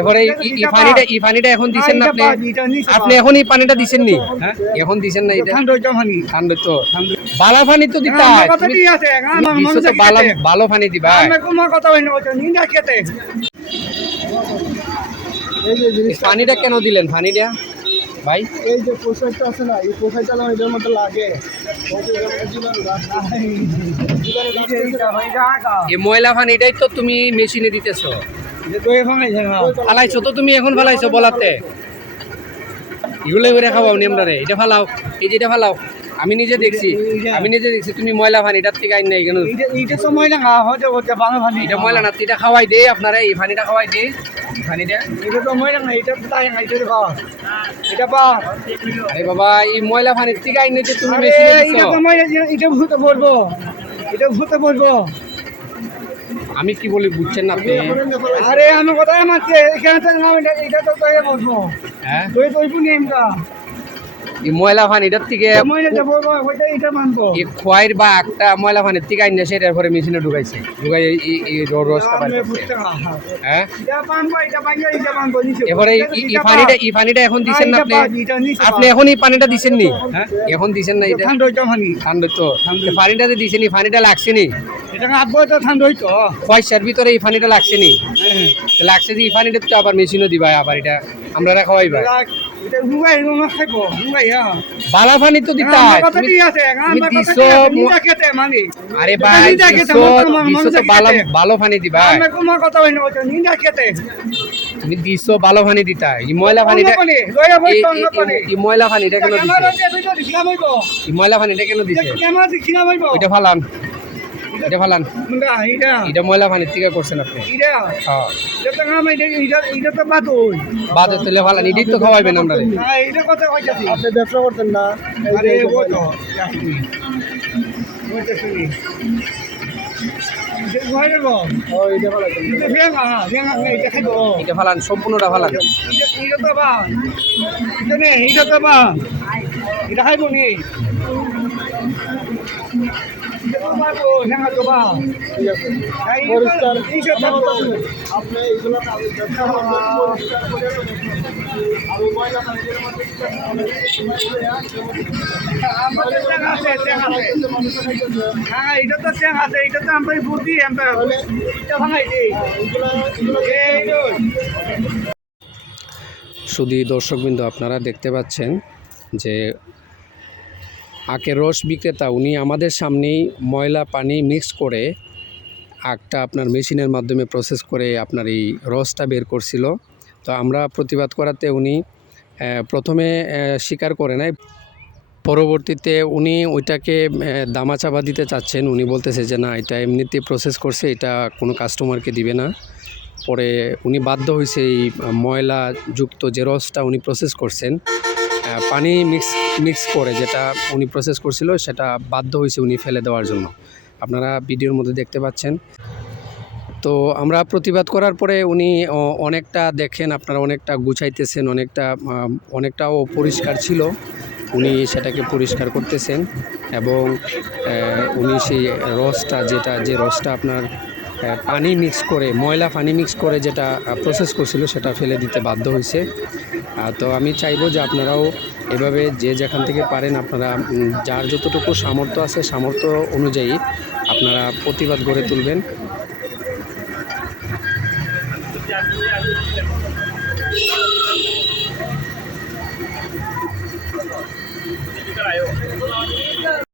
এবারে এই- পানিটা এই পানিটা এখন দিছেন না আপনি? আপনি এখন এই পানিটা দিছেন নি হ্যাঁ? এখন দিছেন না এটা ঠান্ডা তো বালা পানি তো দিতে হয় বালা ভালো পানি দিবা। এই পানিটা কেন দিলেন? পানিটা? ভাই? এই যে পোশাকটা আছে না এই পোশাকটা আমার এদের মধ্যে লাগে। এই ময়লা পানিটাই তো তুমি মেশিনে দিতেছো। ফালাইছো তো তুমি এখন ফালাইছো বলাতে। এগুলো করে খাওয়াও নি আমরা রে এটা ফালাও এই যেটা ফালাও। আমি নিজে দেখছি। আমি নিজে দেখছি তুমি ময়লা পানি এটার থেকে আইন নাই কেন? এটা ময়লা না তো এটা খাওয়াই দে আপনারা এই পানিটা খাওয়াই দে আরে বাবা এই ময়লা পানির থেকে আইন যে তুমি মেশিনে দিছো। বলব। এটা ভূতে বলব। আমি কি বলি বুঝছেন না আপনি? আরে আমি কোথায় মারছে এখানে তো না এটা এটা তো বলব। হ্যাঁ? তুই তুই এই ময়লা পানিটার থেকে এই খোয়াইর বা একটা ময়লা পানির থেকে আইন সেটার পরে মেশিনে ঢুকাইছে। ঢুকাই রসটা হ্যাঁ? এবারে এই পানিটা এই পানিটা এখন দিছেন না আপনি? আপনি এখন এই পানিটা দিছেন নি? হ্যাঁ? এখন দিছেন না এটা ঠান্ডা তো পানিটা যে দিছেন এই পানিটা লাগছে নি? পয়সার ভিতরে এই লাগছে নি? লাগছে যে এই পানিটা তো আবার মেশিনও দিবা আবার এটা আমরা খাওয়াইবা তো দিতে তুমি- দিছো আরে ভাই ভালো। দিবা তুমি দিছো পানি দিতা এই ময়লা পানি। এই ময়লা কেন দিছে? কেন দিছে? এটা ফালান এটা ফালান। এটা ময়লা পানির থেকে করছেন আপনি? হ্যাঁ। বাদ তুলে ফালান এটাই তো খাওয়াইবেন আমরা। কথা কইতাছি। আপনি ব্যবসা করতেন না এটা ফালান সম্পূর্ণটা ফালান। এটা খাইবো নি। হ্যাঁ এটা তো আছে এটা তো আমি বুদ্ধি আমি এটা ভাঙাই শুধু দর্শকবৃন্দ, আপনারা দেখতে পাচ্ছেন যে আখের রস বিক্রেতা উনি আমাদের সামনেই ময়লা পানি মিক্স করে আখটা আপনার মেশিনের মাধ্যমে প্রসেস করে আপনার এই রসটা বের করছিল। তো আমরা প্রতিবাদ করাতে উনি প্রথমে স্বীকার করে নাই পরবর্তীতে উনি ওইটাকে আহ, দামাচাপা দিতে চাচ্ছেন। উনি বলতেছে যে না এটা এমনিতে প্রসেস করছে এটা কোনো কাস্টমারকে দিবে না। পরে উনি বাধ্য হয়েছে এই ময়লা যুক্ত যে রসটা উনি প্রসেস করছেন। পানি মিক্স মিক্স করে যেটা উনি প্রসেস করছিল, সেটা বাধ্য হয়েছে উনি ফেলে দেওয়ার জন্য। আপনারা ভিডিওর মধ্যে দেখতে পাচ্ছেন। তো আমরা প্রতিবাদ করার পরে উনি অনেকটা দেখেন, আপনারা অনেকটা গুছাইতেছেন, অনেকটা অনেকটাও পরিষ্কার ছিল। উনি সেটাকে পরিষ্কার করতেছেন এবং উনি সেই রসটা যেটা, যে রসটা আপনার পানি মিক্স করে, ময়লা পানি মিক্স করে যেটা প্রসেস করছিল, সেটা ফেলে দিতে বাধ্য হয়েছে। তো আমি চাইব যে আপনারাও এভাবে যে যেখান থেকে পারেন আপনারা যার যতটুকু সামর্থ্য আছে সামর্থ্য অনুযায়ী আপনারা প্রতিবাদ গড়ে তুলবেন।